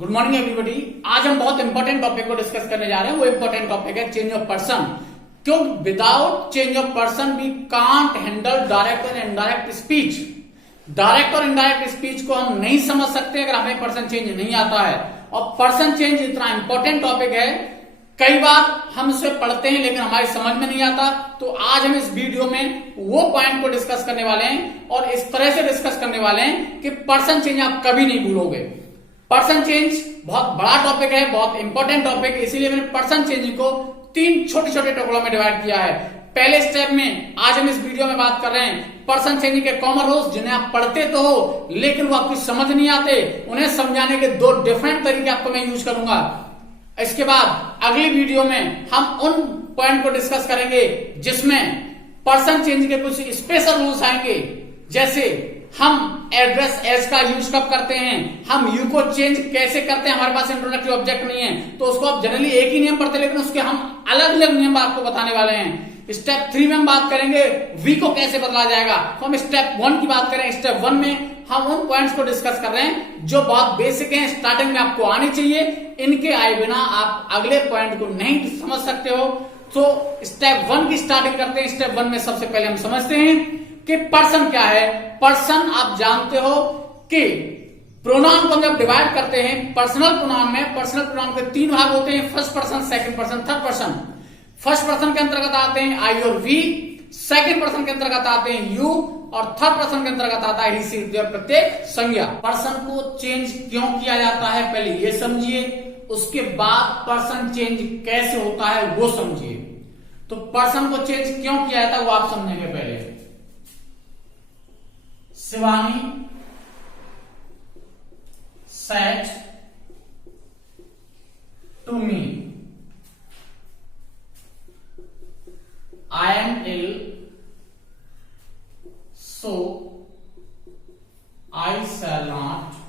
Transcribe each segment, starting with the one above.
Good morning everybody. आज हम बहुत इंपॉर्टेंट टॉपिक को डिस्कस करने जा रहे हैं। वो इंपॉर्टेंट टॉपिक है चेंज ऑफ पर्सन। क्यों without change of person we can't handle direct और इनडायरेक्ट स्पीच। डायरेक्ट और इनडायरेक्ट स्पीच को हम नहीं समझ सकते अगर हमें पर्सन चेंज नहीं आता है। और पर्सन चेंज इतना इंपॉर्टेंट टॉपिक है, कई बार हम इसे पढ़ते हैं लेकिन हमारी समझ में नहीं आता। तो आज हम इस वीडियो में वो पॉइंट को डिस्कस करने वाले हैं और इस तरह से डिस्कस करने वाले हैं कि पर्सन चेंज आप कभी नहीं भूलोगे। पर्सन चेंज बहुत बड़ा टॉपिक है, बहुत इंपॉर्टेंट टॉपिक है, इसीलिए मैंने पर्सन चेंज को 3 छोटे छोटे टुकड़ों में डिवाइड किया है। पहले स्टेप में आज हम इस वीडियो में बात कर रहे हैं पर्सन चेंज के कॉमन रूल्स, जिन्हें आप पढ़ते तो हो लेकिन वो आपकी समझ नहीं आते। उन्हें समझाने के 2 डिफरेंट तरीके आपको मैं यूज करूंगा। इसके बाद अगली वीडियो में हम उन पॉइंट को डिस्कस करेंगे जिसमें पर्सन चेंज के कुछ स्पेशल रूल्स आएंगे, जैसे हम एड्रेस एज का यूज कब करते हैं, हम यू को चेंज कैसे करते हैं। हमारे पास इंट्रोडक्टिव ऑब्जेक्ट नहीं है तो उसको आप जनरली एक ही नियम पढ़ते, लेकिन उसके हम अलग अलग नियम आपको बताने वाले हैं। स्टेप 3 में हम बात करेंगे वी को कैसे बदला जाएगा। तो हम स्टेप 1 की बात करें। स्टेप 1 में हम उन पॉइंट्स को डिस्कस कर रहे हैं जो बहुत बेसिक हैं, स्टार्टिंग में आपको आनी चाहिए। इनके आए बिना आप अगले पॉइंट को नहीं समझ सकते हो। तो स्टेप 1 की स्टार्टिंग करते हैं। स्टेप 1 में सबसे पहले हम समझते हैं कि पर्सन क्या है। पर्सन आप जानते हो कि प्रोनाउन को हम जब डिवाइड करते हैं पर्सनल प्रोनाउन में, पर्सनल प्रोनाउन के 3 भाग होते हैं, first person, second person, third person. First person के अंतर्गत आते हैं आई और वी, सेकंड पर्सन के अंतर्गत आते हैं यू और थर्ड पर्सन के अंतर्गत आता है ही, सी, प्रत्येक संज्ञा। पर्सन को चेंज क्यों किया जाता है पहले ये समझिए, उसके बाद पर्सन चेंज कैसे होता है वो समझिए। तो पर्सन को चेंज क्यों किया जाता है वो आप समझेंगे। पहले Shivani said to me I am ill, so I shall not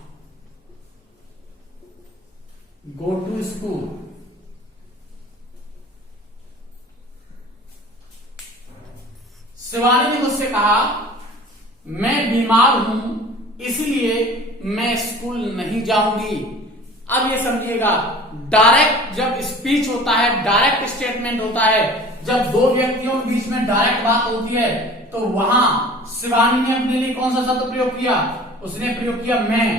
go to school. Shivani ने मुझसे कहा मैं बीमार हूं इसलिए मैं स्कूल नहीं जाऊंगी। अब ये समझिएगा, डायरेक्ट जब स्पीच होता है, डायरेक्ट स्टेटमेंट होता है, जब 2 व्यक्तियों के बीच में डायरेक्ट बात होती है तो वहां शिवानी ने अपने लिए कौन सा शब्द प्रयोग किया, उसने प्रयोग किया मैं।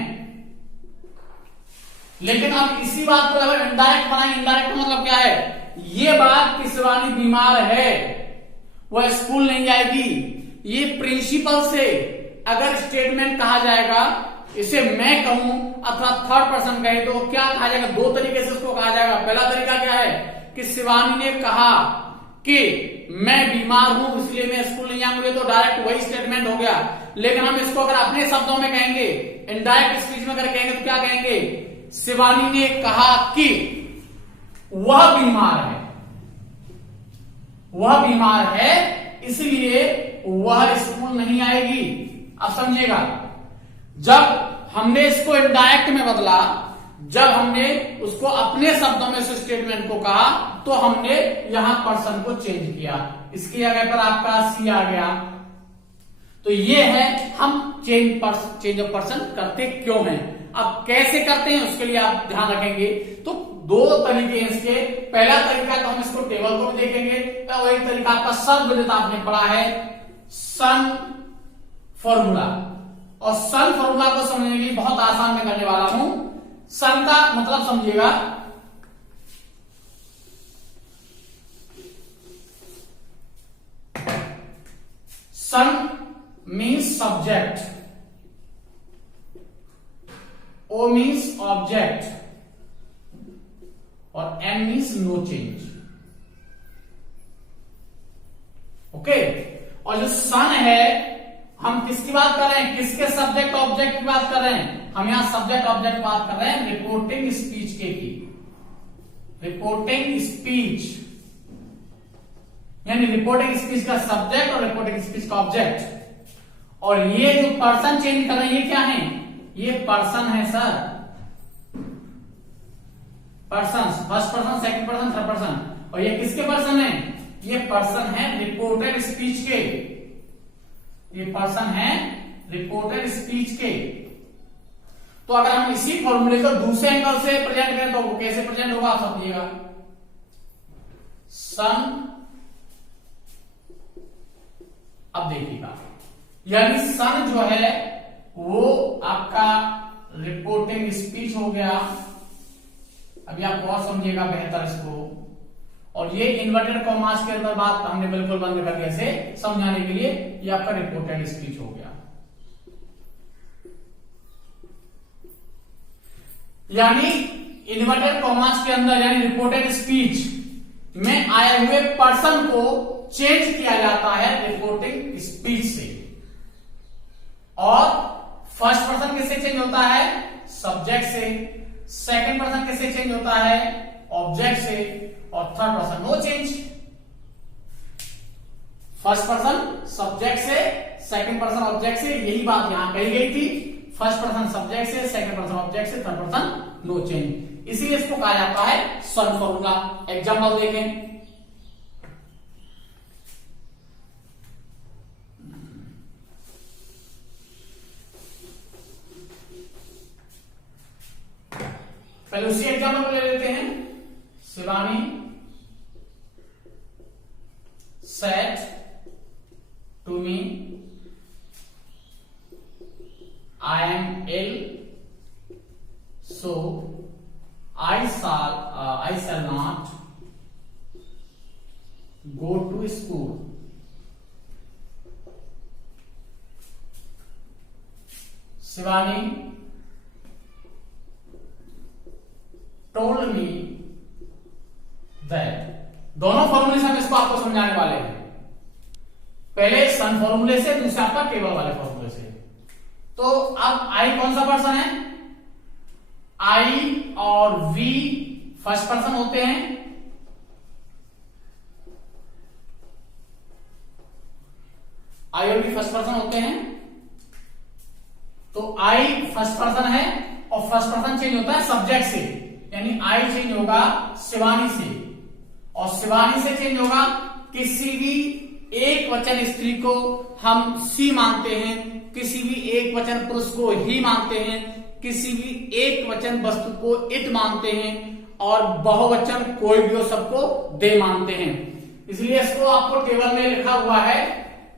लेकिन अब इसी बात को अगर इनडायरेक्ट बनाए, इनडायरेक्ट मतलब क्या है, ये बात कि शिवानी बीमार है वह स्कूल नहीं जाएगी, ये प्रिंसिपल से अगर स्टेटमेंट कहा जाएगा, इसे मैं कहूं अथवा थर्ड पर्सन कहे तो क्या कहा जाएगा, 2 तरीके से उसको कहा जाएगा। पहला तरीका क्या है कि शिवानी ने कहा कि मैं बीमार हूं इसलिए मैं स्कूल नहीं जाऊंगी, तो डायरेक्ट वही स्टेटमेंट हो गया। लेकिन हम इसको अगर अपने शब्दों में कहेंगे, इनडायरेक्ट स्पीच में अगर कहेंगे तो क्या कहेंगे, शिवानी ने कहा कि वह बीमार है, वह बीमार है इसलिए वह स्कूल नहीं आएगी। अब समझिएगा, जब हमने इसको इनडायरेक्ट में बदला, जब हमने उसको अपने शब्दों में से स्टेटमेंट को कहा, तो हमने यहां पर्सन को चेंज किया। इसकी जगह पर आपका सी आ गया। तो ये है हम चेंज ऑफ पर्सन करते क्यों हैं। अब कैसे करते हैं उसके लिए आप ध्यान रखेंगे। तो 2 तरीके हैं इसके। पहला तरीका तो हम इसको टेबल को भी देखेंगे, तो एक तरीका आपका सर्वविदित आपने पढ़ा है सन फॉर्मूला। और सन फॉर्मूला को समझने के लिए बहुत आसान मैं करने वाला हूं। सन का मतलब समझिएगा, SON means subject, O means object और N means no change. Okay, और जो सन है हम किसकी बात कर रहे हैं, किसके सब्जेक्ट ऑब्जेक्ट की बात कर रहे हैं, हम यहां सब्जेक्ट ऑब्जेक्ट बात कर रहे हैं रिपोर्टिंग स्पीच के की। रिपोर्टिंग स्पीच यानी रिपोर्टिंग स्पीच का सब्जेक्ट और रिपोर्टिंग स्पीच का ऑब्जेक्ट। और ये जो पर्सन चेंज कर रहे हैं ये क्या है, ये पर्सन है sir. Person, first person, second person, third person. और ये किसके पर्सन है, ये पर्सन है रिपोर्टेड स्पीच के। ये पर्सन है रिपोर्टेड स्पीच के। तो अगर हम इसी फॉर्मूले को दूसरे एंगल से प्रेजेंट करें तो वो कैसे प्रेजेंट होगा, आप समझिएगा। सन, अब देखिएगा, यानी सन जो है वो आपका रिपोर्टिंग स्पीच हो गया। अभी आप और समझिएगा बेहतर इसको। और ये इन्वर्टेड कॉमास के अंदर बात हमने बिल्कुल बंद कर दिया ऐसे समझाने के लिए, ये आपका रिपोर्टेड स्पीच हो गया। यानी इन्वर्टेड कॉमास के अंदर यानी रिपोर्टेड स्पीच में आए हुए पर्सन को चेंज किया जाता है रिपोर्टिंग स्पीच से। और फर्स्ट पर्सन किससे चेंज होता है, सब्जेक्ट से। सेकंड पर्सन किससे चेंज होता है, ऑब्जेक्ट से। और third person no change. First person subject से, सेकंड पर्सन ऑब्जेक्ट से, यही बात यहां कही गई थी। फर्स्ट पर्सन सब्जेक्ट से, सेकंड पर्सन ऑब्जेक्ट से, थर्ड पर्सन नो चेंज। इसीलिए इसको कहा जाता है सन फॉर्मूला। एग्जाम्पल देखें, पहले उसी एग्जाम्पल को ले लेते हैं। Shivani said to me I am ill, so I shall not go to school. Shivani told me that. दोनों फॉर्मूले से हम इसको आपको समझाने वाले हैं। पहले सन फॉर्मूले से, दूसरा आपका टेबल वाले फॉर्मूले से। तो अब आई कौन सा पर्सन है, आई और वी फर्स्ट पर्सन होते हैं। आई और वी फर्स्ट पर्सन होते हैं। तो आई फर्स्ट पर्सन है और फर्स्ट पर्सन चेंज होता है सब्जेक्ट से, यानी आई चेंज होगा शिवानी से, और शिवानी से चेंज होगा किसी भी एक वचन स्त्री को हम सी मानते हैं, किसी भी एक वचन पुरुष को ही मानते हैं, किसी भी एक वचन वस्तु को इट मानते हैं, और बहुवचन कोई भी हो सबको दे मानते हैं। इसलिए इसको आपको टेबल में लिखा हुआ है,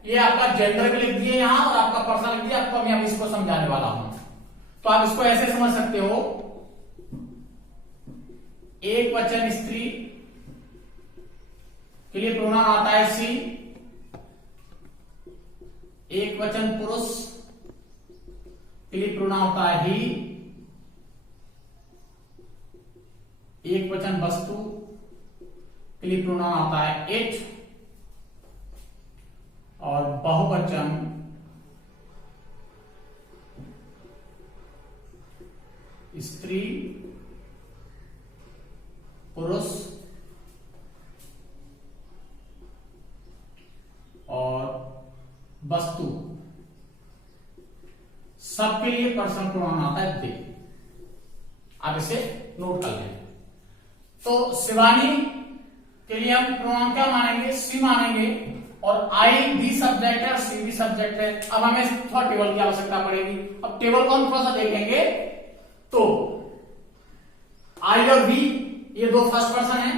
ये आपका जेंडर भी लिख दिए यहां और आपका पर्सन लिख दिया। आपको मैं अब इसको समझाने वाला हूं। तो आप इसको ऐसे समझ सकते हो, एक वचन स्त्री के लिए प्रोनाउन आता है सी, एक वचन पुरुष के लिए प्रोनाउन होता है ही, एक वचन वस्तु के लिए प्रोनाउन आता है इट, और बहुवचन स्त्री, पुरुष और वस्तु सबके लिए पर्सन प्रोनाउन आता है दे। आप इसे नोट कर लें। तो शिवानी के लिए हम प्रोनाउन क्या मानेंगे, सी मानेंगे, और आई भी सब्जेक्ट है और सी भी सब्जेक्ट है। अब हमें थोड़ा टेबल की आवश्यकता पड़ेगी। अब टेबल को हम थोड़ा सा देखेंगे तो आई और वी ये दो फर्स्ट पर्सन है,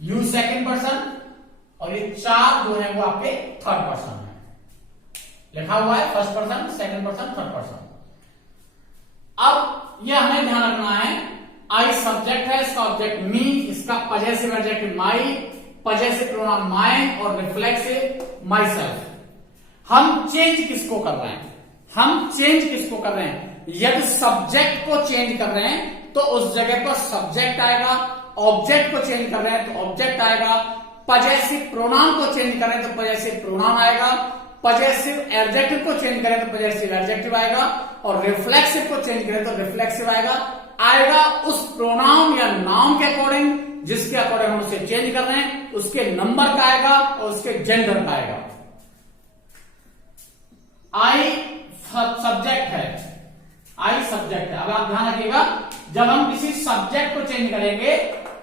यू सेकंड पर्सन, और ये चार जो है वो आपके थर्ड पर्सन है। लिखा हुआ है first person, second person, third person. अब ये हमें ध्यान रखना है, आई सब्जेक्ट है, इसका ऑब्जेक्ट मी, इसका possessive adjective my, possessive pronoun my, और रिफ्लेक्सिव माई सेल्फ। हम चेंज किसको कर रहे हैं, हम चेंज किसको कर रहे हैं, यदि सब्जेक्ट को चेंज कर रहे हैं तो उस जगह पर सब्जेक्ट आएगा, ऑब्जेक्ट को चेंज कर रहे हैं तो ऑब्जेक्ट आएगा, पजेसिव प्रोनाउन को चेंज कर रहे हैं तो पजेसिव प्रोनाउन आएगा, पजेसिव एडजेक्टिव को चेंज करें तो पजेसिव एडजेक्टिव आएगा, और रिफ्लेक्सिव को चेंज करें तो रिफ्लेक्सिव आएगा उस प्रोनाउन या नाउन के अकॉर्डिंग जिसके अकॉर्डिंग हम उसे चेंज कर रहे हैं, उसके नंबर का आएगा और उसके जेंडर का आएगा। आई सब्जेक्ट है, आई सब्जेक्ट है। अब आप ध्यान रखिएगा, जब हम किसी सब्जेक्ट को चेंज करेंगे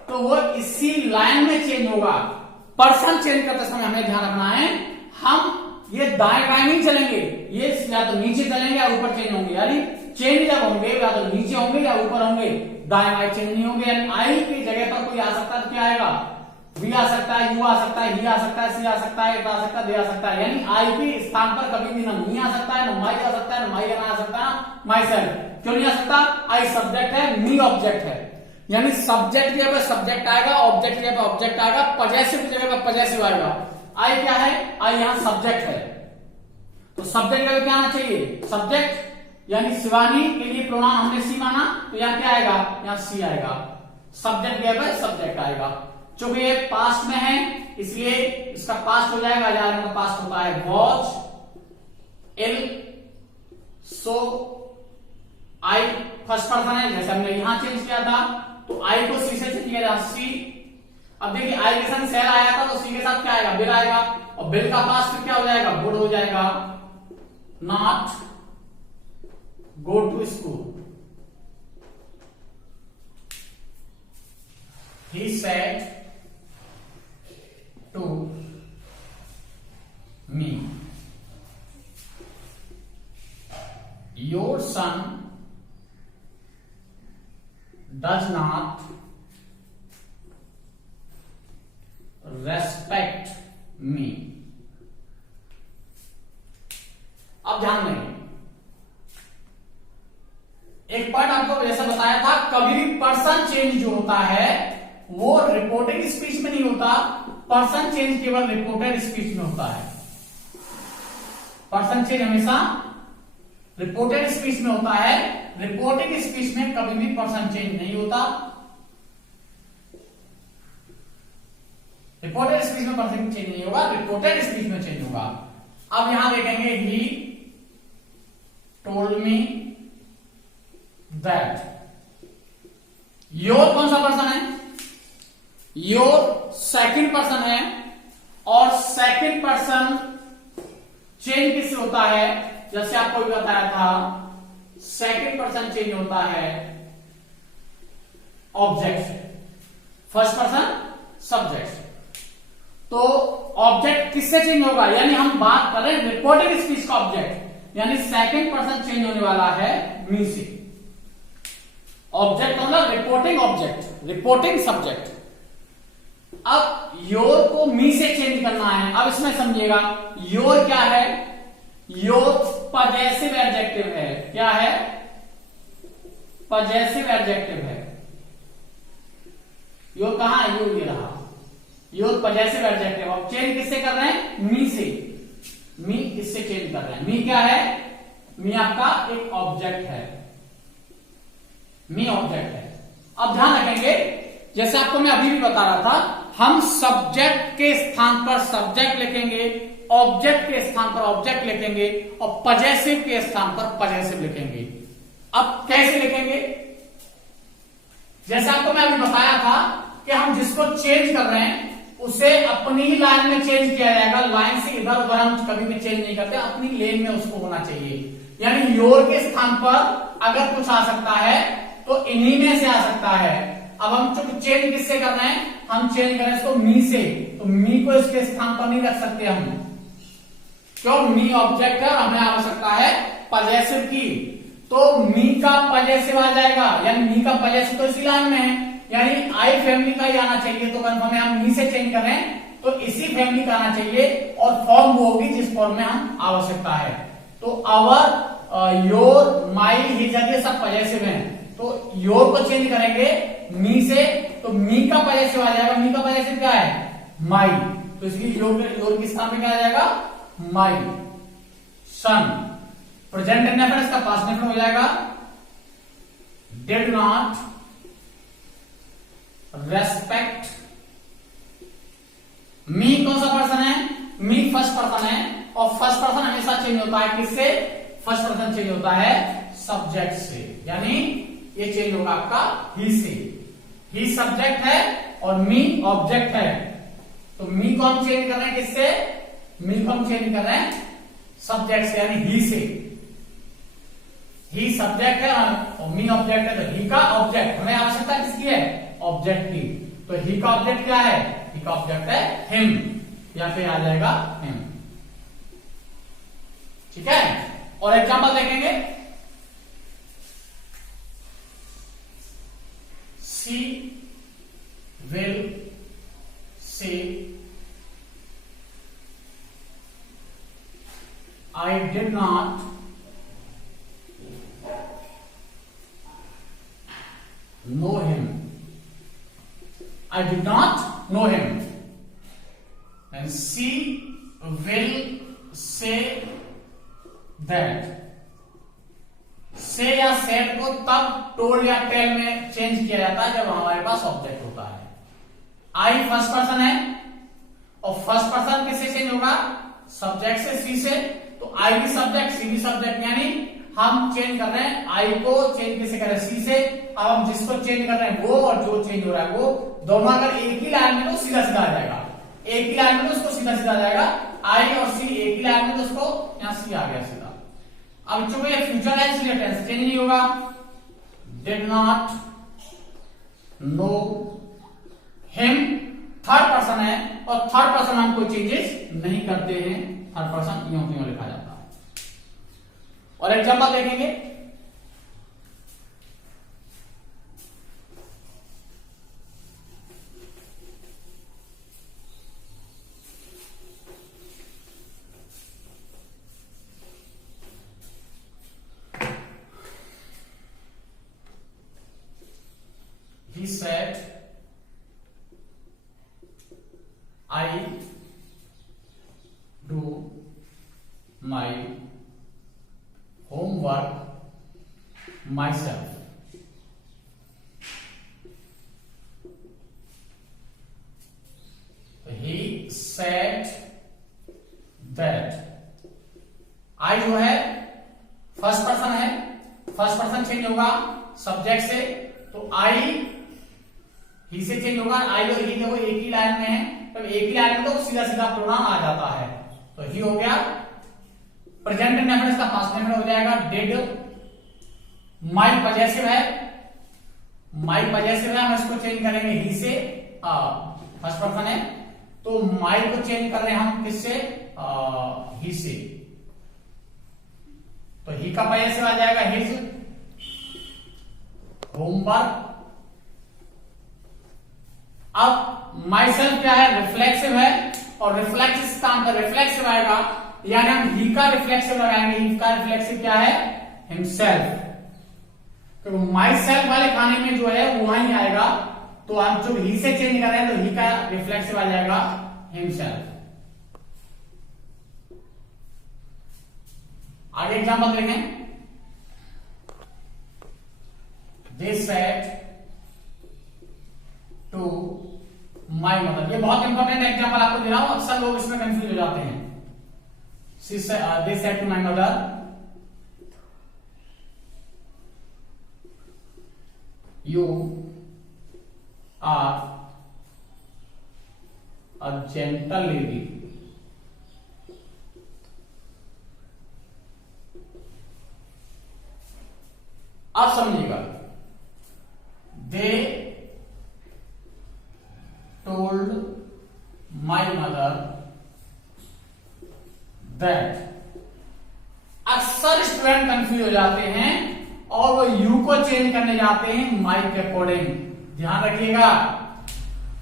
तो वो इसी लाइन में चेंज होगा। पर्सन चेंज करते समय हमें ध्यान रखना है, हम ये दाएं बाएं नहीं चलेंगे, ये या तो नीचे चलेंगे या ऊपर चेंज होंगे, यानी चेंज जब होंगे या तो नीचे होंगे या ऊपर होंगे, दाएं बाएं चेंज नहीं होंगे। यानी आई की जगह पर कोई आ सकता है तो क्या आएगा, वी आ सकता है, यू आ सकता है, ही आ सकता है, सी आ सकता है, इट आ सकता है, दे आ सकता है। यानी आई के स्थान पर कभी भी ना मी आ सकता है, ना माई आ सकता है, ना माई आ सकता है, माई सेल्फ। क्यों नहीं आ सकता, आई सब्जेक्ट है, मी ऑब्जेक्ट है। यानी सब्जेक्ट की जगह पर सब्जेक्ट आएगा, ऑब्जेक्ट की जगह पर ऑब्जेक्ट आएगा, पजेसिव की जगह पर पजेसिव आएगा। आई क्या है, आई यहां सब्जेक्ट है, तो सब्जेक्ट का क्या आना चाहिए, सब्जेक्ट। यानी शिवानी के लिए प्रोनाउन हमने सी माना, तो यहां क्या आएगा, यहां सी आएगा, सब्जेक्ट की जगह सब्जेक्ट आएगा। चूंकि ये पास्ट में है इसलिए इसका पास्ट हो जाएगा, यार का पास्ट होता है वॉच, एल, सो, आई फर्स्ट पर्सन है, जैसे हमने यहां चेंज किया था, तो आई को सी से चेंज किया था, सी। अब देखिए आई के साथ सेल आया था, तो सी के साथ क्या आएगा, बिल आएगा, और बिल का पास्ट फिर क्या हो जाएगा, गुड हो जाएगा, not go to school. He said to me, your son does not respect me। अब ध्यान देंगे, एक पार्ट आपको जैसा बताया था, कभी भी पर्सन चेंज जो होता है वो रिपोर्टेड स्पीच में नहीं होता, पर्सन चेंज केवल रिपोर्टेड स्पीच में होता है। पर्सन चेंज हमेशा रिपोर्टेड स्पीच में होता है, रिपोर्टेड स्पीच में कभी भी पर्सन चेंज नहीं होता। रिपोर्टेड स्पीच में पर्सन चेंज नहीं होगा, रिपोर्टेड स्पीच में चेंज होगा। अब यहां देखेंगे, he told me that. Your कौन सा पर्सन है, योर सेकंड पर्सन है, और सेकंड पर्सन चेंज किससे होता है, जैसे आपको भी बताया था, सेकंड पर्सन चेंज होता है ऑब्जेक्ट से, फर्स्ट पर्सन सब्जेक्ट से। तो ऑब्जेक्ट किससे चेंज होगा, यानी हम बात कर रहे हैं रिपोर्टेड स्पीच का ऑब्जेक्ट, यानी सेकंड पर्सन चेंज होने वाला है मी से। ऑब्जेक्ट मतलब रिपोर्टिंग ऑब्जेक्ट, रिपोर्टिंग सब्जेक्ट। अब योर को मी से चेंज करना है। अब इसमें समझिएगा, योर क्या है, योर पजेसिव एडजेक्टिव है। क्या है, पजेसिव एडजेक्टिव है। योर कहां है, योर ये रहा, योर पजेसिव एडजेक्टिव। अब चेंज किससे कर रहे हैं, मी से, मी इससे चेंज कर रहे हैं। मी क्या है, मी आपका एक ऑब्जेक्ट है, मी ऑब्जेक्ट है। अब ध्यान रखेंगे, जैसे आपको मैं अभी भी बता रहा था, हम सब्जेक्ट के स्थान पर सब्जेक्ट लिखेंगे, ऑब्जेक्ट के स्थान पर ऑब्जेक्ट लिखेंगे, और पजेसिव के स्थान पर पजेसिव लिखेंगे। अब कैसे लिखेंगे, जैसे आपको मैं अभी बताया था कि हम जिसको चेंज कर रहे हैं उसे अपनी ही लाइन में चेंज किया जाएगा। लाइन से इधर उधर हम कभी भी चेंज नहीं करते, अपनी लेन में उसको होना चाहिए। यानी योर के स्थान पर अगर कुछ आ सकता है तो इन्हीं में से आ सकता है। अब हम चूंकि चेंज किससे कर रहे हैं, हम चेंज कर रहे हैं इसको मी से, तो मी को इसके स्थान पर नहीं रख सकते हम, क्यों, मी ऑब्जेक्ट है और हमें आवश्यकता है पजेसिव की, तो मी का पजेसिव आ जाएगा। यानी मी का पजेसिव तो इसी लाइन में है, यानी आई फैमिली का ही आना चाहिए। तो कंफर्म है, हम मी से चेंज कर रहे हैं तो इसी फैमिली का आना चाहिए, और फॉर्म वो होगी जिस फॉर्म में हम आवश्यकता है। तो आवर, योर, माई, हिज ये सब पजेसिव हैं, तो योर को चेंज करेंगे मी से, तो मी का पजेसिव आ जाएगा। मी का पजेसिव क्या है, माई, तो इसलिए योर के स्थान पे क्या आ जाएगा, माई सन। प्रेजेंट इंडेफिनिट इसका पास्ट इंडेफिनिट हो जाएगा, डिड नॉट रेस्पेक्ट मी। कौन सा पर्सन है, मी फर्स्ट पर्सन है, और फर्स्ट पर्सन हमेशा चेंज होता है किससे, फर्स्ट पर्सन चेंज होता है सब्जेक्ट से। यानी ये चेंज होगा आपका ही से, ही सब्जेक्ट है और मी ऑब्जेक्ट है। तो मी को हम चेंज कर रहे हैं किससे, मी को हम चेंज कर रहे हैं सब्जेक्ट से, यानी ही से। ही सब्जेक्ट है और मी ऑब्जेक्ट है, तो ही का ऑब्जेक्ट, हमें आवश्यकता किसकी है, ऑब्जेक्ट की। तो ही का ऑब्जेक्ट क्या है, ही का ऑब्जेक्ट है हिम, या फिर आ जाएगा हिम। ठीक है। और एग्जांपल देखेंगे, she will say I did not know him. I did not know him. And she will say that. से या said को तब told या tell में चेंज किया जाता है जब हमारे पास ऑब्जेक्ट होता है। I फर्स्ट पर्सन है और फर्स्ट पर्सन किससे चेंज होगा? सब्जेक्ट से, सी से। तो I भी सब्जेक्ट, सी भी सब्जेक्ट, यानी हम चेंज कर रहे हैं आई को चेंज कैसे कर रहे हैं? सी से। अब हम जिसको चेंज कर रहे हैं वो और जो चेंज हो रहा है वो दोनों अगर एक ही लाइन में तो सीधा सीधा आ जाएगा, एक ही लाइन में तो उसको सीधा सीधा आ जाएगा। आई और सी एक ही लाइन में तो उसको यहां सी आ गया सीधा। अब चूंकि ये फ्यूचर टेंस टेंस चेंज नहीं होगा। Did not know him third person है और थर्ड पर्सन हम कोई चेंजेस नहीं करते हैं, थर्ड पर्सन यूं क्यों लिखा जाता है। और एग्जांपल देखेंगे, he said I do my homework myself. He said that. I जो है फर्स्ट पर्सन है, फर्स्ट पर्सन चेंज होगा सब्जेक्ट से, तो I ही से चेंज होगा। I और ही देखो एक ही लाइन में है, तब एक ही लाइन में तो सीधा सीधा प्रोनाउन आ जाता है। तो ही हो गया प्रेजेंट इंडेफिनिट, इसका पास्ट इंडेफिनिट हो जाएगा डिड। माई पजेसिव है, माई पजेसिव है, हम इसको चेंज करेंगे ही से, फर्स्ट पर्सन है तो माई को चेंज कर रहे हैं हम किससे? ही से। तो ही का पजेसिव आ जाएगा हिज होमवर्क। अब माई सेल्फ क्या है? रिफ्लेक्सिव है और रिफ्लेक्सिव काम पर रिफ्लेक्सिव आएगा, यानी हम ही का रिफ्लेक्सिव लगाएंगे। ही का रिफ्लेक्सिव क्या है? हिमसेल्फ। तो माई सेल्फ वाले खाने में जो है वो वहीं आएगा, तो हम जो ही से चेंज कर रहे हैं तो ही का रिफ्लेक्सिव आ जाएगा हिमसेल्फ। आगे एग्जांपल देखें, they said to my mother. ये बहुत इंपॉर्टेंट एग्जांपल आपको दे रहा हूं, अक्सर लोग इसमें कंफ्यूज हो जाते हैं। They said to my mother, you are a gentle lady. आप समझिएगा, they told my mother that। अक्सर स्टूडेंट कंफ्यूज हो जाते हैं और वो यू को चेंज करने जाते हैं माई के अकॉर्डिंग। ध्यान रखिएगा,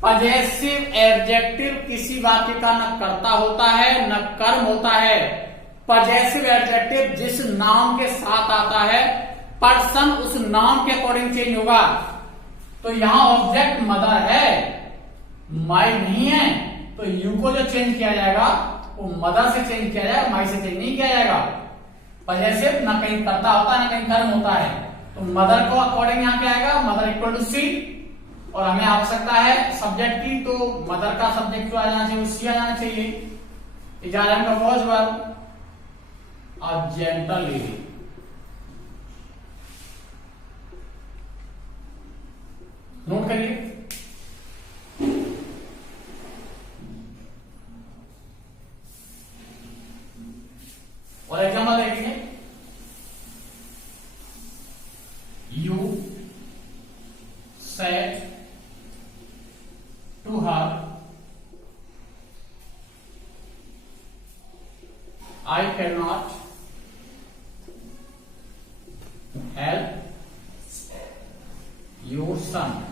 पजेसिव एडजेक्टिव किसी वाक्य का न कर्ता होता है न कर्म होता है। पजेसिव एडजेक्टिव जिस नाउन के साथ आता है, पर्सन उस नाउन के अकॉर्डिंग चेंज होगा। तो यहां ऑब्जेक्ट मदर है, माई नहीं है, तो यू को जो चेंज किया जाएगा वो मदर से चेंज किया जाएगा, माई से चेंज नहीं किया जाएगा। पजेसिव ना कहीं कर्ता होता है ना कहीं कर्म होता है, तो मदर को अकॉर्डिंग यहां क्या आएगा? मदर इक्वल टू सी। और हमें आवश्यकता है सब्जेक्ट की, तो मदर का सब्जेक्ट जो आ जाना चाहिए वो सी आ जाना चाहिए। इजाजम का फौज verb a gentle lady. Note करिए, और एग्जाम्पल देखेंगे, you said to her I can not your son,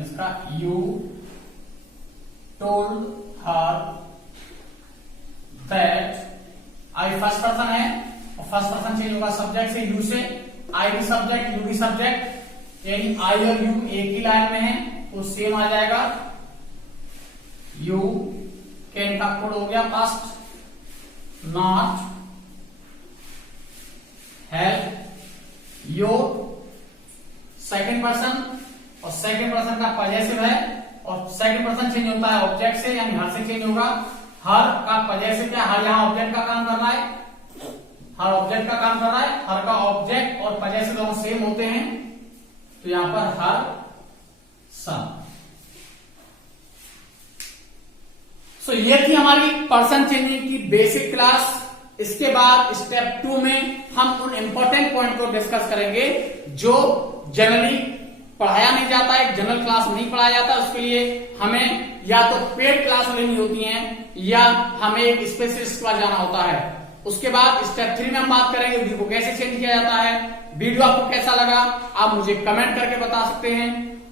इसका you told her that, I first person है और फर्स्ट पर्सन चेंज होगा सब्जेक्ट से यू से, आई भी सब्जेक्ट यू भी सब्जेक्ट, यानी आई और यू एक ही लाइन में है तो सेम आ जाएगा। यू कैन का कोड हो गया past, not help your second person, और सेकंड पर्सन का पॉजेसिव है और सेकंड पर्सन चेंज होता है ऑब्जेक्ट से, यानी हर से चेंज होगा। हर का पॉजेसिव क्या, हर यहां ऑब्जेक्ट का काम कर रहा है, हर ऑब्जेक्ट का काम कर रहा है, हर का ऑब्जेक्ट और पॉजेसिव दोनों सेम होते हैं तो यहां पर हर सन। सो ये थी हमारी पर्सन चेंजिंग की बेसिक क्लास। इसके बाद स्टेप 2 में हम उन इंपॉर्टेंट पॉइंट को डिस्कस करेंगे जो जनरली पढ़ाया नहीं जाता है, जनरल क्लास नहीं पढ़ाया जाता, उसके लिए हमें या तो पेड क्लास लेनी होती है या हमें एक स्पेशलिस्ट के पास जाना होता है। उसके बाद स्टेप 3 में हम बात करेंगे वीडियो को कैसे चेंज किया जाता है। वीडियो आपको कैसा लगा आप मुझे कमेंट करके बता सकते हैं।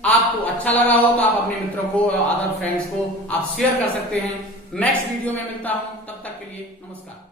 आपको अच्छा लगा हो तो आप अपने मित्रों को, अदर फ्रेंड्स को आप शेयर कर सकते हैं। नेक्स्ट वीडियो में मिलता हूं, तब तक के लिए नमस्कार।